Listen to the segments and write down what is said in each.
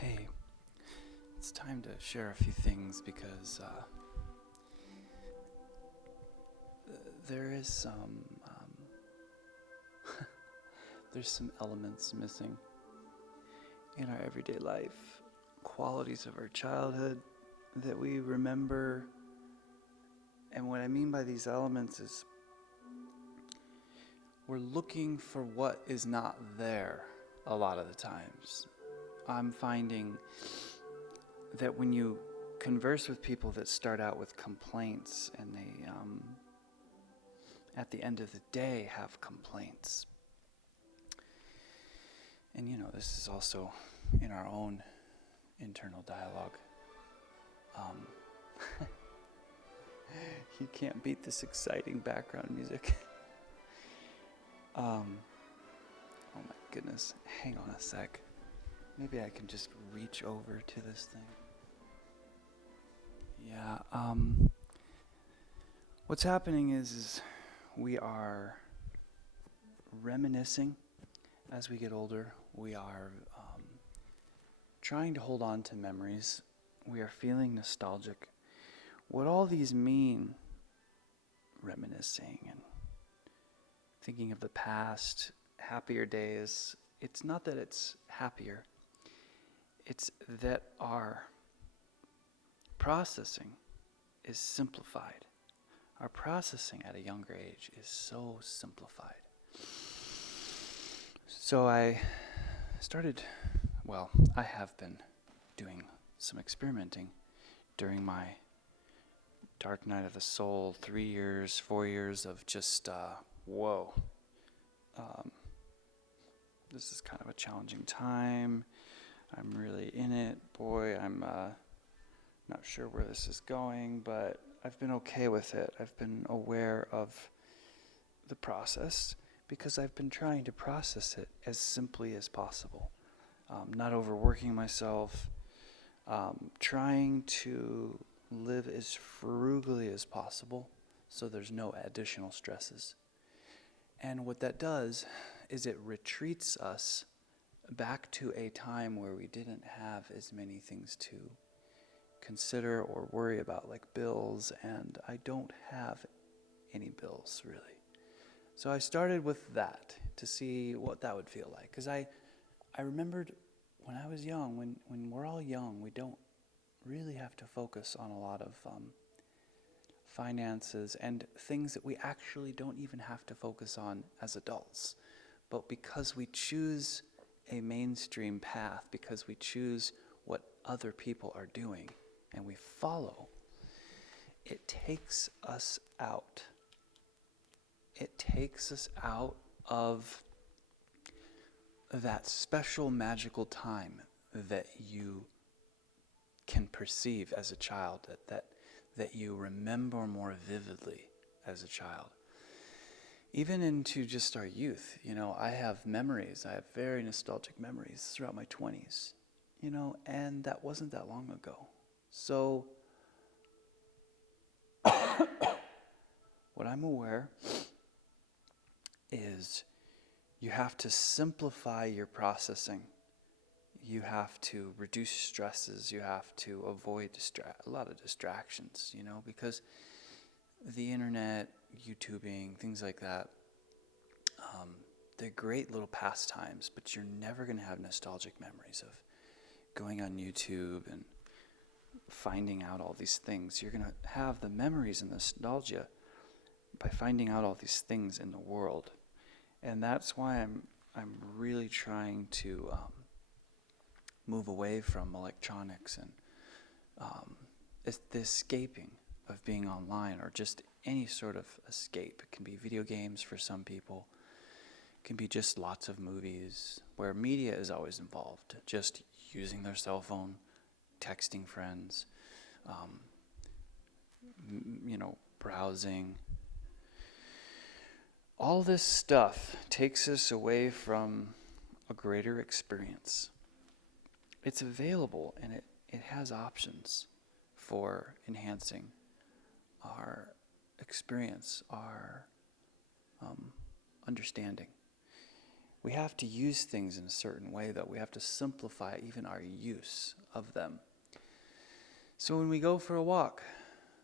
Hey, it's time to share a few things because there is there's some elements missing in our everyday life, qualities of our childhood that we remember. And what I mean by these elements is we're looking for what is not there a lot of the times. I'm finding that when you converse with people that start out with complaints and they, at the end of the day, have complaints. And this is also in our own internal dialogue. You can't beat this exciting background music. Oh my goodness, hang on a sec. Maybe I can just reach over to this thing. Yeah, what's happening is we are reminiscing as we get older. We are trying to hold on to memories. We are feeling nostalgic. What all these mean, reminiscing and thinking of the past, happier days, it's not that it's happier. It's that our processing is simplified. Our processing at a younger age is so simplified. So I have been doing some experimenting during my dark night of the soul, 3 years, 4 years of just, whoa. This is kind of a challenging time. I'm really in it. Boy, I'm not sure where this is going, but I've been okay with it. I've been aware of the process because I've been trying to process it as simply as possible. Not overworking myself, trying to live as frugally as possible so there's no additional stresses. And what that does is it retreats us back to a time where we didn't have as many things to consider or worry about, like bills, and I don't have any bills really. So I started with that to see what that would feel like, because I remembered when I was young, when we're all young, we don't really have to focus on a lot of finances and things that we actually don't even have to focus on as adults. But because we choose a mainstream path, because we choose what other people are doing and we follow, it takes us out. It takes us out of that special magical time that you can perceive as a child, that you remember more vividly as a child. Even into just our youth, I have memories. I have very nostalgic memories throughout my 20s, and that wasn't that long ago. So what I'm aware is you have to simplify your processing. You have to reduce stresses. You have to avoid a lot of distractions, because the internet, YouTubing, things like that, they're great little pastimes, but you're never going to have nostalgic memories of going on YouTube and finding out all these things. You're going to have the memories and nostalgia by finding out all these things in the world. And that's why I'm really trying to move away from electronics and the escaping of being online, or just any sort of escape. It can be video games for some people. It can be just lots of movies where media is always involved, just using their cell phone, texting friends, browsing. All this stuff takes us away from a greater experience. It's available, and it has options for enhancing our experience, our understanding. We have to use things in a certain way, though. We have to simplify even our use of them. So when we go for a walk,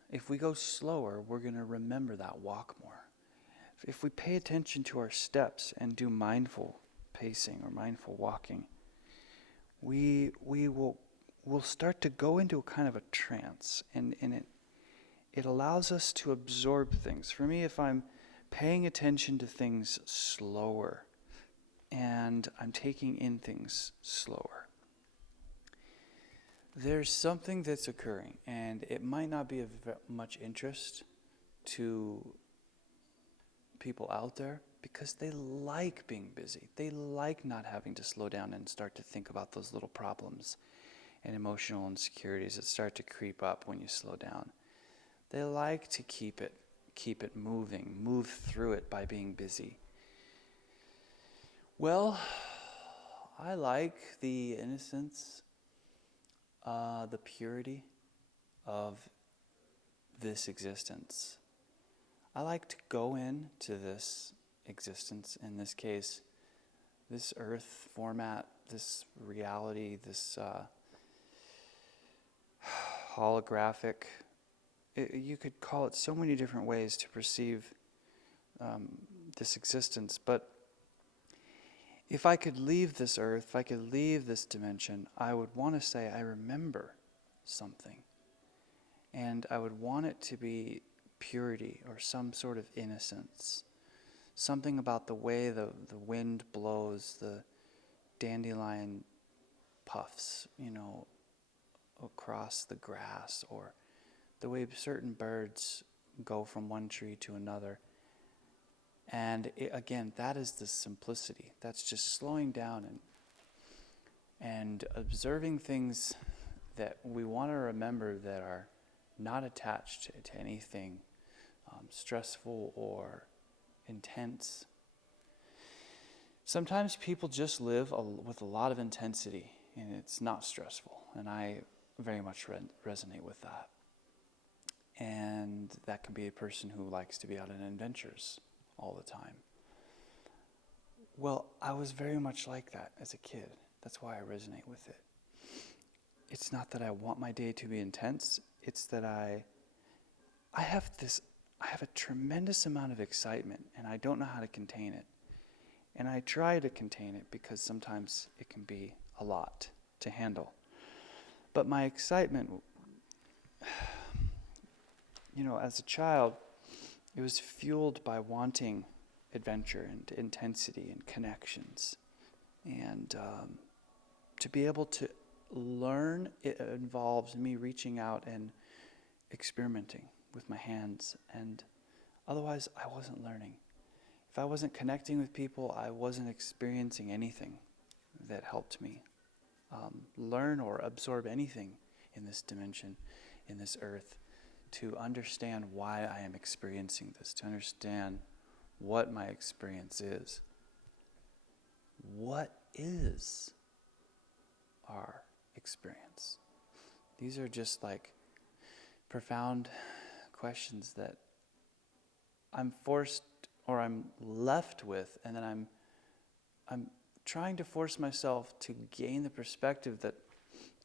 if we go slower, we're going to remember that walk more. If we pay attention to our steps and do mindful pacing or mindful walking, we'll start to go into a kind of a trance, and it allows us to absorb things. For me, if I'm paying attention to things slower and I'm taking in things slower, there's something that's occurring, and it might not be of much interest to people out there because they like being busy. They like not having to slow down and start to think about those little problems and emotional insecurities that start to creep up when you slow down. They like to keep it moving, move through it by being busy. Well, I like the innocence, the purity of this existence. I like to go into this existence, in this case, this earth format, this reality, this holographic. You could call it so many different ways to perceive this existence, but if I could leave this earth, if I could leave this dimension, I would want to say I remember something. And I would want it to be purity or some sort of innocence. Something about the way the wind blows, the dandelion puffs, across the grass, or the way certain birds go from one tree to another. And again, that is the simplicity. That's just slowing down and observing things that we want to remember that are not attached to anything stressful or intense. Sometimes people just live with a lot of intensity, and it's not stressful, and I very much resonate with that. And that can be a person who likes to be out on adventures all the time. Well, I was very much like that as a kid. That's why I resonate with it. It's not that I want my day to be intense. It's that I have a tremendous amount of excitement, and I don't know how to contain it. And I try to contain it because sometimes it can be a lot to handle. But my excitement, as a child, it was fueled by wanting adventure and intensity and connections. And to be able to learn, it involves me reaching out and experimenting with my hands. And otherwise, I wasn't learning. If I wasn't connecting with people, I wasn't experiencing anything that helped me learn or absorb anything in this dimension, in this earth, to understand why I am experiencing this, to understand what my experience is. What is our experience? These are just like profound questions that I'm forced or I'm left with, and then I'm trying to force myself to gain the perspective that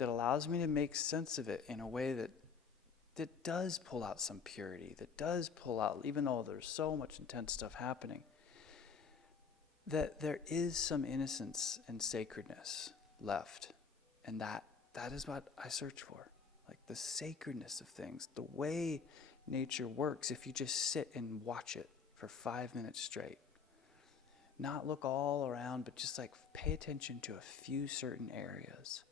allows me to make sense of it in a way that does pull out some purity, that does pull out, even though there's so much intense stuff happening, that there is some innocence and sacredness left. And that is what I search for. Like the sacredness of things, the way nature works if you just sit and watch it for 5 minutes straight. Not look all around, but just like pay attention to a few certain areas.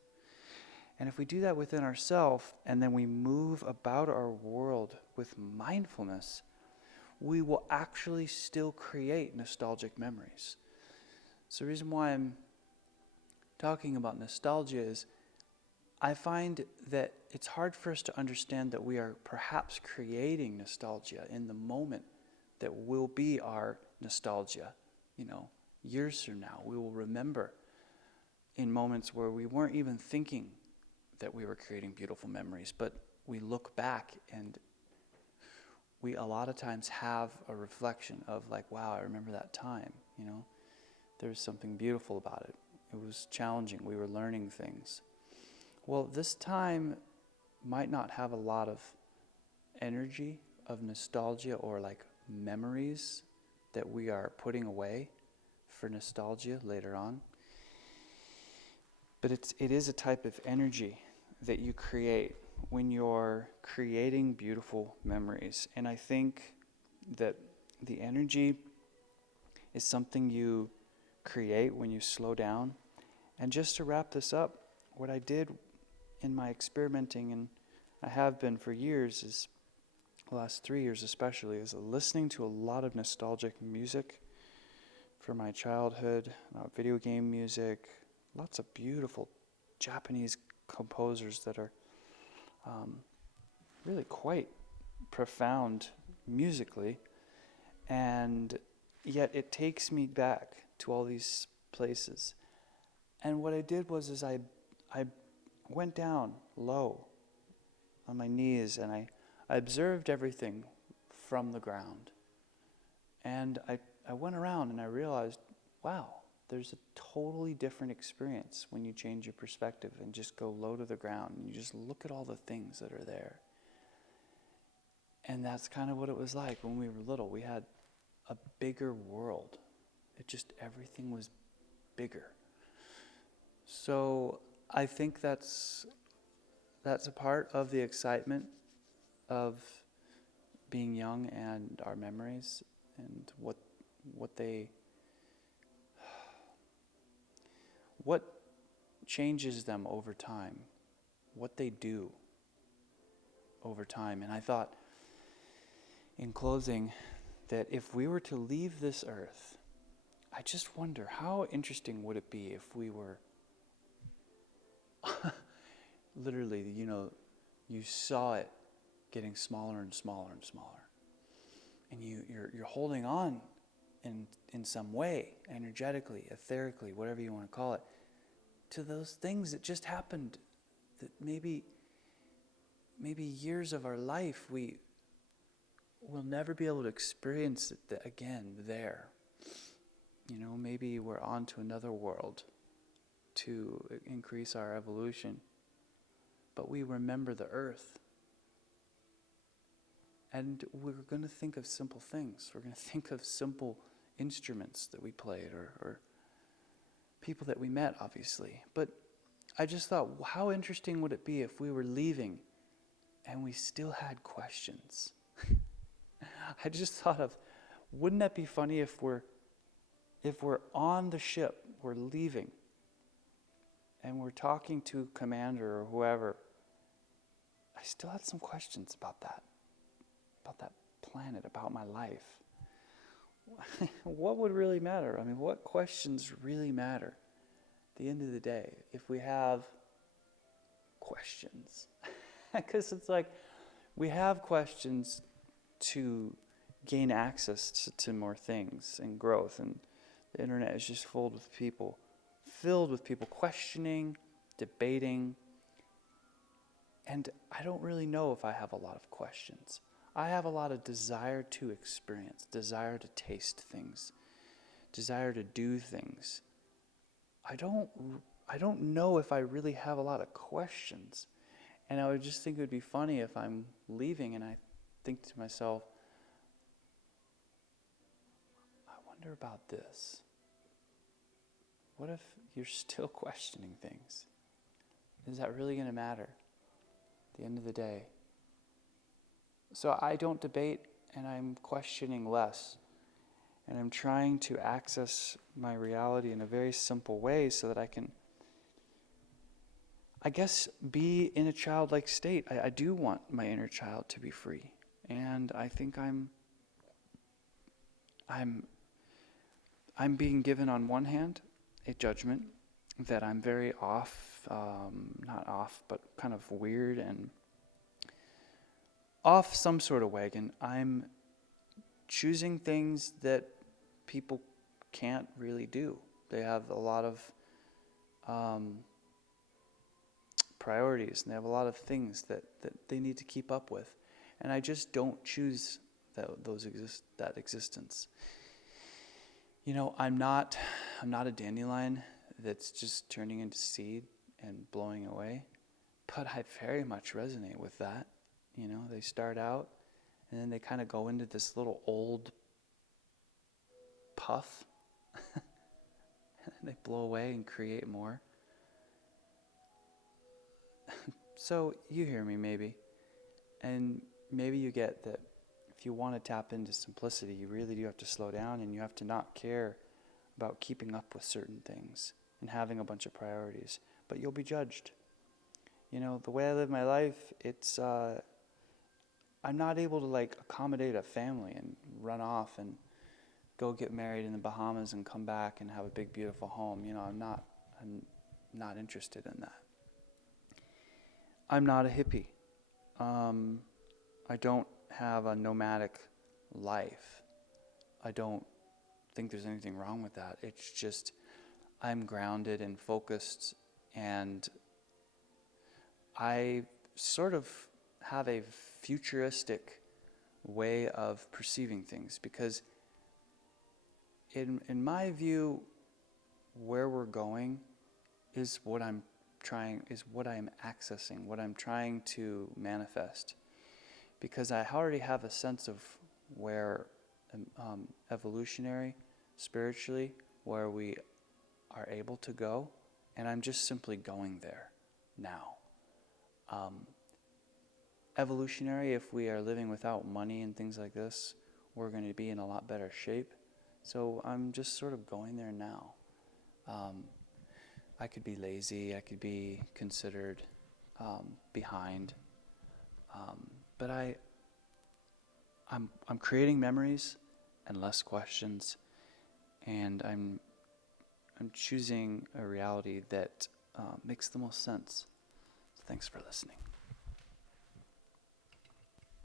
And if we do that within ourselves, and then we move about our world with mindfulness, we will actually still create nostalgic memories. So the reason why I'm talking about nostalgia is I find that it's hard for us to understand that we are perhaps creating nostalgia in the moment that will be our nostalgia. Years from now, we will remember in moments where we weren't even thinking that we were creating beautiful memories, but we look back and we a lot of times have a reflection of like, wow, I remember that time, There was something beautiful about it. It was challenging. We were learning things. Well, this time might not have a lot of energy of nostalgia or like memories that we are putting away for nostalgia later on. But it is a type of energy that you create when you're creating beautiful memories. And I think that the energy is something you create when you slow down. And just to wrap this up, what I did in my experimenting, and I have been for years, is the last 3 years especially, is listening to a lot of nostalgic music from my childhood, video game music, lots of beautiful Japanese composers that are really quite profound musically, and yet it takes me back to all these places. And what I did was I went down low on my knees and I observed everything from the ground. And I went around and I realized, wow, there's a totally different experience when you change your perspective and just go low to the ground and you just look at all the things that are there. And that's kind of what it was like when we were little. We had a bigger world. Everything was bigger. So I think that's a part of the excitement of being young and our memories and what changes them over time, what they do over time. And I thought, in closing, that if we were to leave this earth, I just wonder how interesting would it be if we were literally, you saw it getting smaller and smaller and smaller. And you're holding on in some way, energetically, etherically, whatever you want to call it, to those things that just happened, that maybe years of our life we will never be able to experience it again there. Maybe we're on to another world to increase our evolution, but we remember the earth. And we're going to think of simple things. We're going to think of simple instruments that we played or people that we met, obviously. But I just thought, how interesting would it be if we were leaving and we still had questions? I just thought of, wouldn't that be funny if we're on the ship, we're leaving, and we're talking to commander or whoever. I still had some questions about that planet, about my life. What would really matter? What questions really matter at the end of the day if we have questions? Because it's like we have questions to gain access to more things and growth, and the internet is just filled with people questioning, debating, and I don't really know if I have a lot of questions. I have a lot of desire to experience, desire to taste things, desire to do things. I don't know if I really have a lot of questions. And I would just think it would be funny if I'm leaving and I think to myself, I wonder about this. What if you're still questioning things? Is that really going to matter at the end of the day? So I don't debate, and I'm questioning less. And I'm trying to access my reality in a very simple way so that I can, I guess, be in a childlike state. I do want my inner child to be free. And I think I'm being given, on one hand, a judgment that I'm very not off, but kind of weird and off some sort of wagon. I'm choosing things that people can't really do. They have a lot of priorities, and they have a lot of things that they need to keep up with. And I just don't choose that existence. I'm not a dandelion that's just turning into seed and blowing away, but I very much resonate with that. They start out and then they kind of go into this little old puff and then they blow away and create more. So you hear me maybe, and maybe you get that if you want to tap into simplicity, you really do have to slow down, and you have to not care about keeping up with certain things and having a bunch of priorities, but you'll be judged. The way I live my life, it's I'm not able to accommodate a family and run off and go get married in the Bahamas and come back and have a big beautiful home. I'm not interested in that. I'm not a hippie. I don't have a nomadic life. I don't think there's anything wrong with that. It's just I'm grounded and focused, and I sort of have a futuristic way of perceiving things, because in my view, where we're going is what I'm accessing, what I'm trying to manifest. Because I already have a sense of where evolutionary, spiritually, where we are able to go, and I'm just simply going there now. Evolutionary, if we are living without money and things like this, we're going to be in a lot better shape. So I'm just sort of going there now. I could be lazy, I could be considered behind, but I'm creating memories and less questions, and I'm choosing a reality that makes the most sense. So thanks for listening.